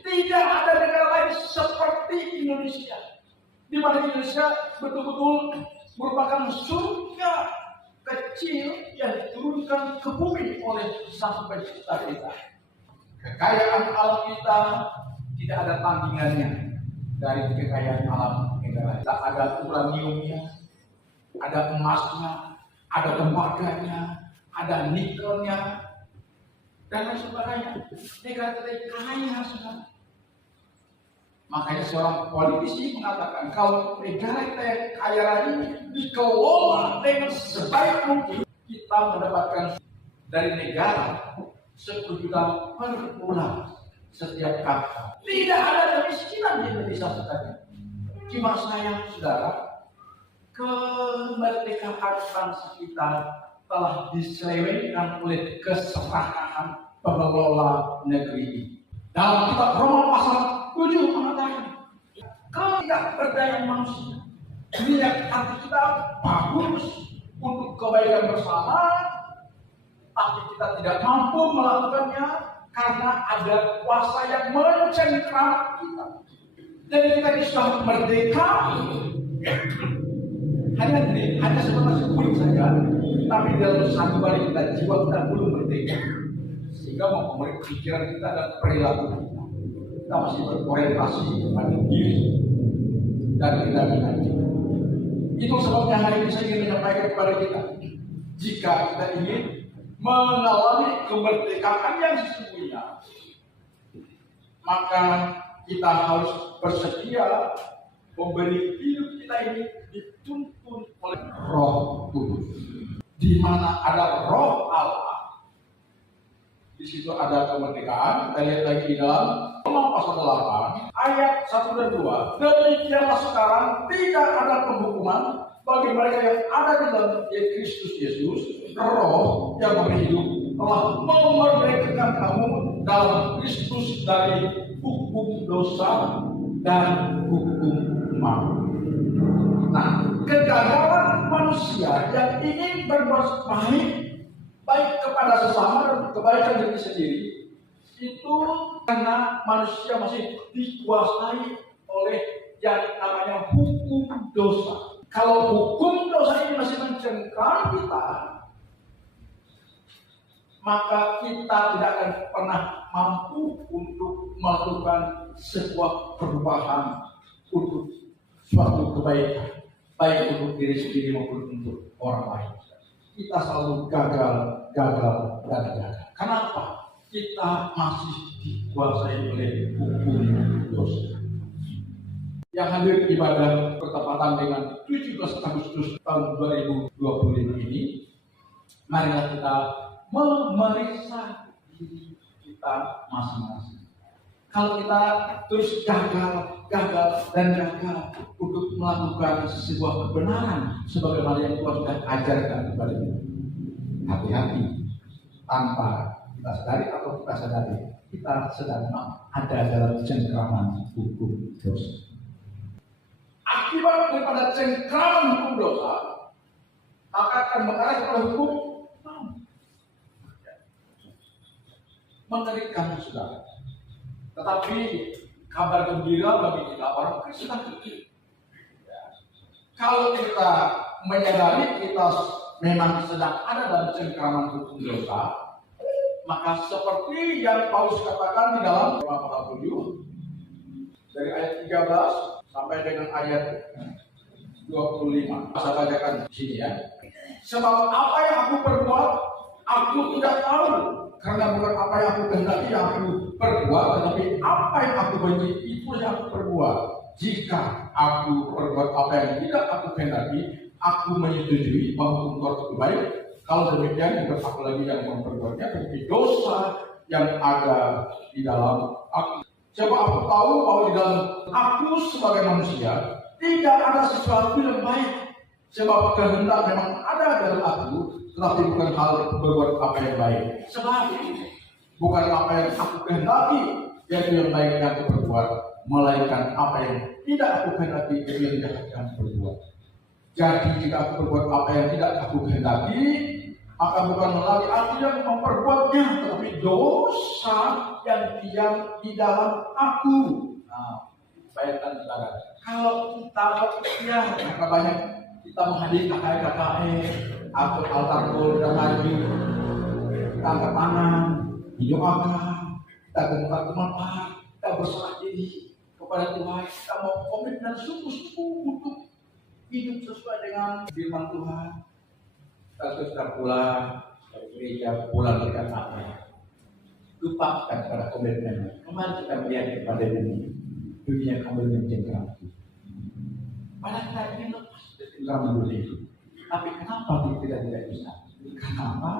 Tidak ada negara lain seperti Indonesia, di mana Indonesia betul-betul merupakan surga kecil yang diturunkan ke bumi oleh Sang Pencipta kita. Kekayaan alam kita tidak ada tandingannya dari kekayaan alam negara kita. Ada uraniumnya, ada emasnya, ada tembaganya, ada nikelnya, dan lain sebagainya. Negara kita kaya sekali. Makanya seorang politisi mengatakan kalau negara kita yang kaya raya ini dikelola dengan sebaik mungkin, kita mendapatkan dari negara 10 juta per bulan setiap kakak. Tidak ada kemiskinan di Indonesia sekarang. Cuma sayang saudara, kemerdekaan bangsa kita telah diselewengkan oleh keserakahan pengelola negeri ini. Dalam kitab Roma pasal 7 mengatakan ketidakberdayaan manusia. Niat hati kita bagus untuk kebaikan bersama, tapi kita tidak mampu melakukannya karena ada kuasa yang mencengkram kita. Jadi kita ini sudah merdeka, hanya sebatas kulit saja, tapi dalam sanubari kita jiwa kita belum merdeka, sehingga mempengaruhi pikiran kita dan perilaku kita. Kita masih berorientasi kepada diri dan kita. Itu sebabnya hari ini saya ingin menyampaikan kepada kita, jika kita ingin mengalami kemerdekaan yang sesungguhnya, maka kita harus bersedia memberi hidup kita ini dituntun oleh Roh Kudus. Di mana ada Roh Allah, di situ ada kemerdekaan. Kita lihat lagi di dalam Roma pasal 8 ayat 1 dan 2. Demikianlah sekarang tidak ada penghukuman bagi mereka yang ada di dalam Kristus Yesus. Roh yang memberi hidup telah memerdekakan kamu dalam Kristus dari hukum dosa dan hukum maut. Nah, kegagalan manusia yang ingin berbuat baik kepada sesama dan kebaikan diri sendiri, itu karena manusia masih dikuasai oleh yang namanya hukum dosa. Kalau hukum dosa ini masih mencengkram kita, maka kita tidak akan pernah mampu untuk melakukan sebuah perubahan untuk suatu kebaikan, baik untuk diri sendiri maupun untuk orang lain. Kita selalu gagal. Kenapa? Kita masih dikuasai oleh hukum dosa. Yang hadir ibadah bertepatan dengan 17 Agustus tahun 2025 ini, marilah kita memeriksa diri kita masing-masing. Kalau kita terus gagal untuk melakukan sebuah kebenaran sebagaimana yang Tuhan sudah ajarkan kepada kita, hati-hati, tanpa kita sadari atau kita sadari, kita sedang ada dalam cengkraman hukum dosa. Akibat daripada cengkraman hukum dosa, maka akan mengarah kepada hukum maut. Mengerikan, saudara. Tetapi kabar gembira bagi kita orang Kristen. Kalau kita menyadari kita memang sedang ada dalam cengkraman hukum dosa, maka seperti yang Paulus katakan di dalam Roma pasal 7 dari ayat 13 sampai dengan ayat 25. Saya bacakan di sini ya. Sebab apa yang aku perbuat, aku tidak tahu. Karena bukan apa yang aku kehendaki yang aku perbuat, tetapi apa yang aku benci itu yang aku perbuat. Jika aku perbuat apa yang tidak aku kehendaki, aku menyetujui bahwa Tuhan itu baik. Kalau demikian, bukan apa lagi yang memperbuatnya, tetapi dosa yang ada di dalam aku. Coba aku tahu bahwa di dalam aku sebagai manusia tidak ada sesuatu yang baik. Sebab kehendak memang ada dalam aku, tetapi bukan hal berbuat apa yang baik. Sebab bukan apa yang aku kehendaki yaitu yang baik yang aku perbuat, melainkan apa yang tidak aku kehendaki yaitu yang jahat yang aku perbuat. Jadi jika aku berbuat apa yang tidak aku kehendaki, Maka bukan lagi aku yang memperbuatnya, tetapi dosa yang diam di dalam aku. Nah, bayangkan saudara, kalau kita ya banyak kita menghadiri KKR, atau altar call dan maju, kita angkat tangan, didoakan, kita gemar bermanfaat, kita berserah diri kepada Tuhan, kita mau komitmen sungguh-sungguh untuk hidup sesuai dengan firman Tuhan. Kita sudah pulang dari gereja, pulang dekat apa? Lupakan pada komitmen. Kemarin kita melihat kepada dunia kembali mencengkeram. Padahal kita ingin lepas dari cengkeraman dunia itu. Tapi kenapa kita tidak bisa? Kenapa?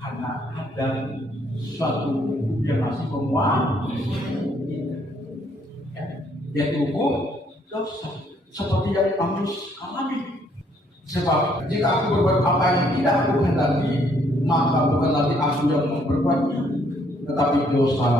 Karena ada suatu hukum yang masih memuat kita. Ya, yaitu hukum dosa. Seperti yang Paulus alami. Sebab jika aku berbuat apa yang tidak aku kehendaki, maka bukan lagi aku yang berbuatnya, tetapi dosa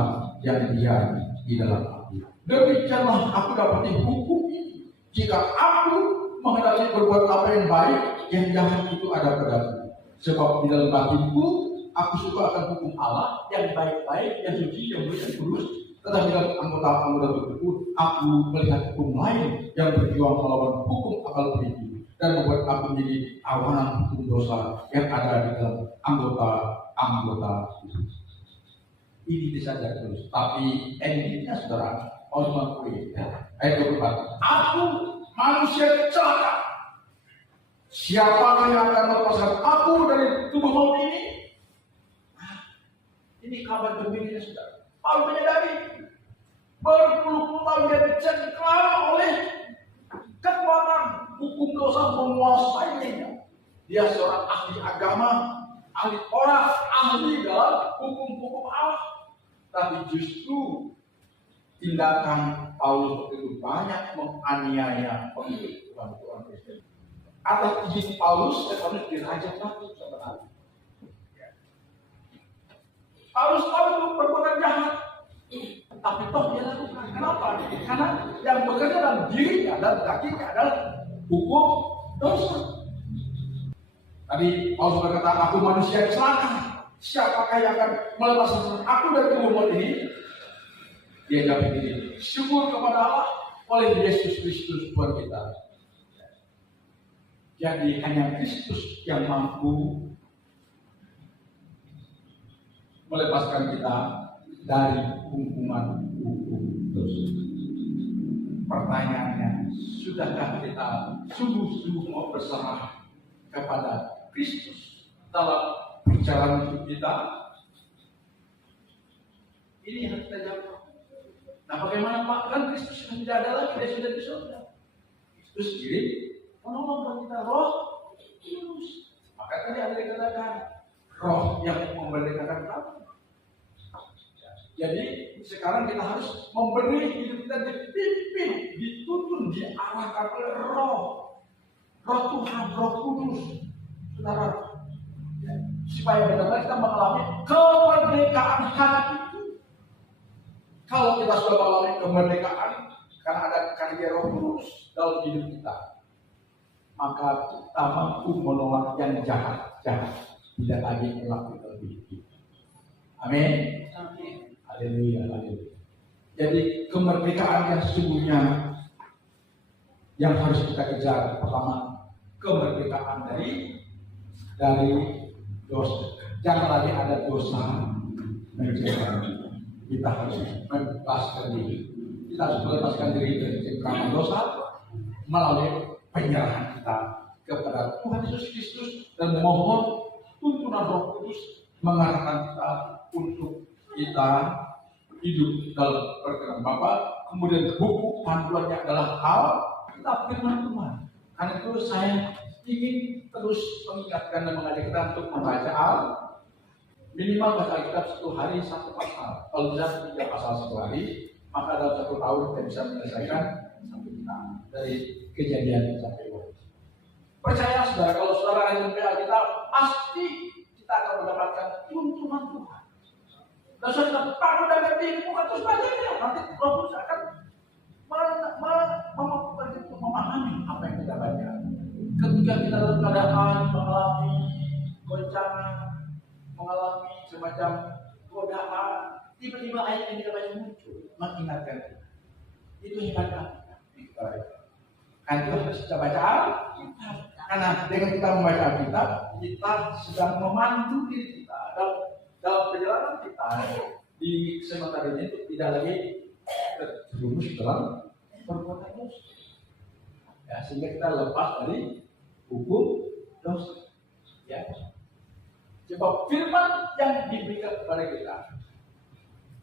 yang dia di dalam hati. Demikianlah aku dapat hukum ini. Jika aku menghendaki berbuat apa yang baik, yang jahat itu ada padaku. Sebab di dalam hatiku, aku suka akan hukum Allah yang baik-baik, yang suci, yang mulia, yang kudus. Tetapi dalam anggota tubuhku, aku melihat hukum lain yang berjuang melawan hukum akal budi dan membuat aku menjadi awanan hukum dosa yang ada di dalam anggota tubuh. Ini bisa jadi terus, tapi endingnya saudara, Allah mengakui ayat 24. Aku manusia celaka. Siapa yang akan melepaskan aku dari tubuh maut ini? Ini kabar gembira saudara. Paulus menyadari berpuluh-puluh tahun dia dicengkram oleh kekuatan hukum dosa menguasainya. Dia seorang ahli agama, ahli Taurat, ahli dalam hukum-hukum Allah. Tapi justru tindakan Paulus itu banyak menganiaya pengikut Tuhan Kristus. Atas izin Paulus, Stefanus dirajam lagi sebenarnya. Paulus tahu itu perbuatan jahat, tapi toh dia lakukan. Kenapa? Karena yang bekerja dalam dirinya dan kakinya adalah hukum dosa. Tadi Paulus berkata, aku manusia celaka. Siapakah yang akan melepaskan aku dari tubuh maut ini? Dia jawab begini, syukur kepada Allah oleh Yesus Kristus Tuhan kita. Jadi hanya Kristus yang mampu melepaskan kita dari hukuman hukum dosa. Pertanyaannya, sudahkah kita sungguh-sungguh mau berserah kepada Kristus dalam perjalanan hidup kita? Ini yang kita jawab. Nah, bagaimana Pak? Kan Kristus sudah tidak ada lagi, dia sudah di surga. Kristus sendiri menolong kita, Roh Kudus. Maka tadi ada dikatakan Roh yang memerdekakan kamu. Jadi sekarang kita harus memberi hidup kita dipimpin, dituntun, diarahkan oleh Roh Tuhan, Roh Kudus, saudara. Supaya benar-benar kita mengalami kemerdekaan hati. Kalau kita sudah mengalami kemerdekaan karena ada karya Roh Kudus dalam hidup kita, maka kita mampu menolak yang jahat-jahat, tidak lagi melakukan lebih kita. Amin. Haleluya, haleluya. Jadi kemerdekaan yang sesungguhnya yang harus kita kejar, pertama kemerdekaan dari dosa. Jangan lagi ada dosa mencengkeram kita. Kita harus membebaskan diri. Kita harus melepaskan diri dari cengkeraman dosa melalui penyerahan kita kepada Tuhan Yesus Kristus dan memohon tuntunan Roh Kudus mengarahkan kita untuk kita hidup dalam perkenan Bapa. Kemudian buku panduannya adalah Alkitab firman Tuhan. Karena itu saya ingin terus mengingatkan dan mengajak kita untuk membaca minimal baca Alkitab satu hari satu pasal. Kalau bisa 3 pasal satu hari, maka dalam 1 tahun kita bisa menyelesaikan satu kitab dari Kejadian sampai Wahyu. Percaya saudara, kalau saudara rajin membaca Alkitab, pasti kita akan mendapatkan tuntunan Tuhan. Dan saudara tahu dan ngerti bukan terus bacanya, nanti Roh Kudus akan memahami apa yang kita baca. Ketika kita dalam keadaan mengalami goncangan, semacam godaan, tiba-tiba ayat yang kita baca muncul mengingatkan kita. Itu hebatnya kita. Kan itu harus kita baca Alkitab. Karena dengan kita membaca Alkitab, kita sedang memandu diri kita dalam perjalanan kita di sementara ini itu tidak lagi terjerumus dalam perbuatan dosa. Ya, sehingga kita lepas dari hukum dosa. Ya. Sebab firman yang diberikan kepada kita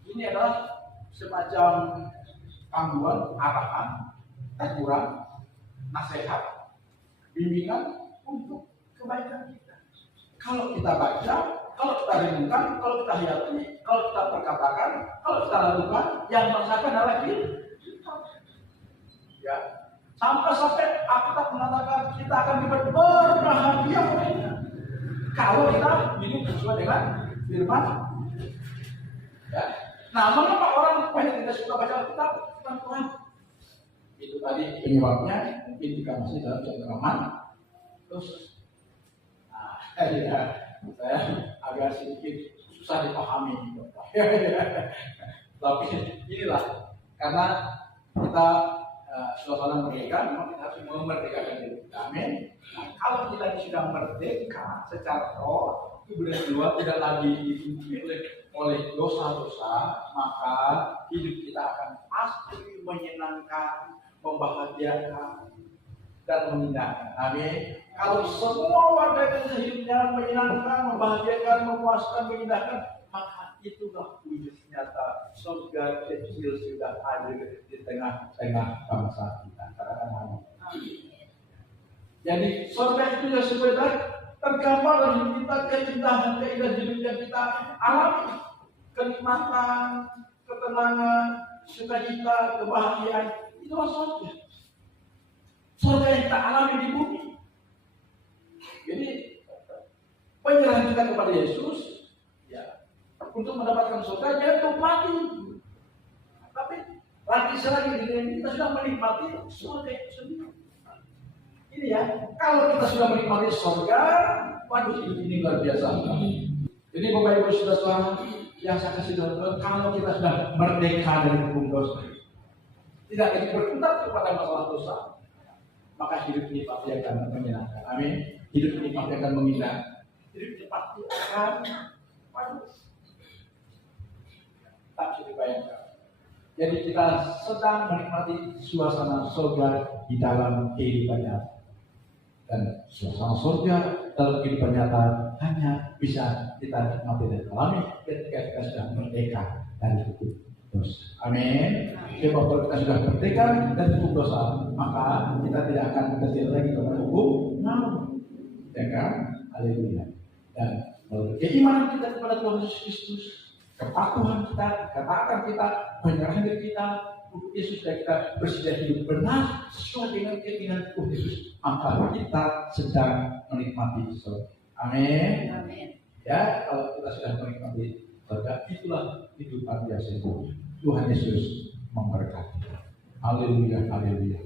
ini adalah semacam panduan, arahan, teguran, nasihat, bimbingan untuk kebaikan kita. Kalau kita baca, kalau kita renungkan, kalau kita hayati, kalau kita perkatakan, kalau kita lakukan, yang merasakan adalah kita. Ya. Sampai Alkitab mengatakan kita akan dibuat berbahagia olehnya kalau kita hidup sesuai dengan firman. Ya. Nah, mengapa orang banyak tidak suka baca Alkitab? Tuhan. Itu tadi penyebabnya mungkin jika masih dalam cengkraman. Terus, ya, saya agak sedikit susah dipahami. Tapi inilah karena kita suasana merdeka, memang kita harus memerdekakan diri kita. Amin. Nah, kalau kita sudah merdeka secara roh, itu berdua tidak lagi diikuti oleh dosa-dosa, maka hidup kita akan pasti menyenangkan, membahagiakan, dan mengindahkan. Amin. Kalau semua warga Indonesia hidupnya menyenangkan, membahagiakan, memuaskan, mengindahkan, maka itulah wujud nyata surga kecil sudah hadir di tengah-tengah bangsa kita. Katakan amin. Jadi surga itu sudah sebentar tergambar dalam hidup kita, keindahan hidup yang kita alami, kenikmatan, ketenangan, sukacita, kebahagiaan, itulah surga. Surga yang kita alami di bumi. Jadi penyerahan kita kepada Yesus, ya, untuk mendapatkan surga, dia untuk mati. Tapi lagi selagi kita sudah menikmati surga itu sendiri. Ini ya, kalau kita sudah menikmati surga, waduh ini luar biasa. Jadi Bapak Ibu Saudara yang saya kasih tahu, kalau kita sudah merdeka dari hukum dosa, tidak lagi berkutat kepada masalah dosa, maka hidup ini pasti akan menyenangkan. Amin. Hidup ini pasti akan mengindah. Hidup ini pasti akan, waduh, tak bisa dibayangkan. Jadi kita sedang menikmati suasana surga di dalam kehidupan nyata. Dan suasana surga dalam kehidupan nyata hanya bisa kita nikmati dan alami ketika kita sudah merdeka dari hukum dosa. Amin. Sebab kalau kita sudah merdeka dari hukum dosa, maka kita tidak akan terjadi lagi kepada hukum maut. Ya kan? Haleluya. Dan keimanan kita kepada Tuhan Yesus Kristus, kepatuhan kita, ketaatan kita, penyerahan diri kita untuk Yesus, dan kita bersedia hidup benar sesuai dengan keinginan Tuhan Yesus, maka kita sedang menikmati surga. Amin. Amin. Ya, kalau kita sudah menikmati surga, itulah kehidupan biasa itu. Tuhan Yesus memberkati. Haleluya, haleluya.